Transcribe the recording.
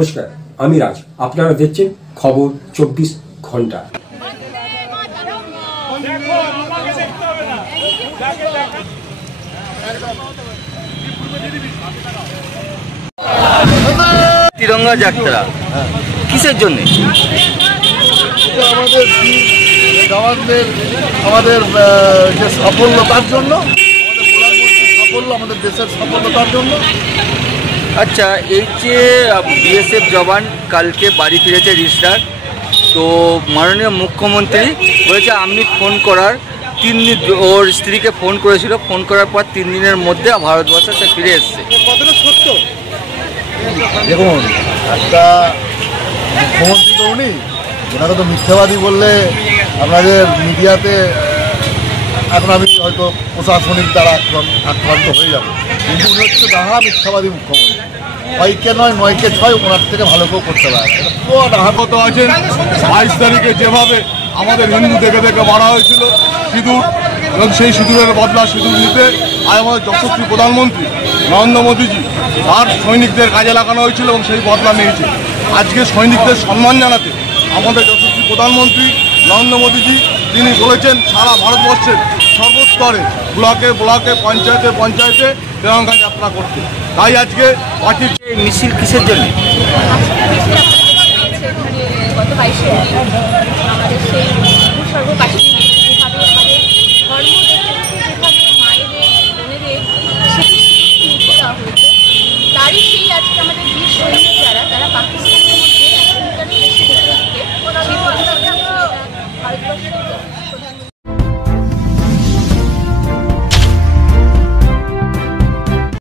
নমস্কার, আমি রাজ। আপনারা দেখছেন খবর 24 ঘন্টা। তিরঙ্গা যাত্রা কিসের জন্য? আমাদের জওয়ানদের আমাদের যে সফলতার জন্য, আমাদের দেশের সফলতার জন্য। আচ্ছা, এই যে বিএসএফ জওয়ান কালকে বাড়ি ফিরেছে রিস্টার, তো মাননীয় মুখ্যমন্ত্রী বলেছে আপনি ফোন করার 3 দিন, ওর স্ত্রীকে ফোন করেছিল, ফোন করার পর 3 দিনের মধ্যে ভারতবর্ষে সে ফিরে এসছে। কতটা সত্য? দেখুন, একটা মুখ্যমন্ত্রী তো উনি, ওনাকে তো মিথ্যাবাদী বললে আপনাদের মিডিয়াতে এখন আমি হয়তো প্রশাসনিক দ্বারা আক্রান্ত হয়ে যাব, কিন্তু উনি হচ্ছে ডাহা মিথ্যাবাদী মুখ্যমন্ত্রী। কয়েকে নয়, 9কে 6 ওনার থেকে ভালো কেউ করতে পারে। ডাহাগত আছেন 22 তারিখে যেভাবে আমাদের হিন্দু দেখে দেখে মারা হয়েছিল সিঁদুর, এবং সেই সিঁদুরের বদলা সিঁদুর নিতে আজ আমাদের যশস্বী প্রধানমন্ত্রী নরেন্দ্র মোদীজি তার সৈনিকদের কাজে লাগানো হয়েছিল এবং সেই বদলা নিয়েছে। আজকে সৈনিকদের সম্মান জানাতে আমাদের যশস্বী প্রধানমন্ত্রী নরেন্দ্র মোদীজি তিনি বলেছেন সারা ভারতবর্ষের সর্বস্তরে ব্লকে ব্লকে পঞ্চায়েতে পঞ্চায়েতে তিরঙ্গা যাত্রা করতে। তাই আজকে পার্টির মিছিল কিসের জন্য? গত 22শে আমাদের সেই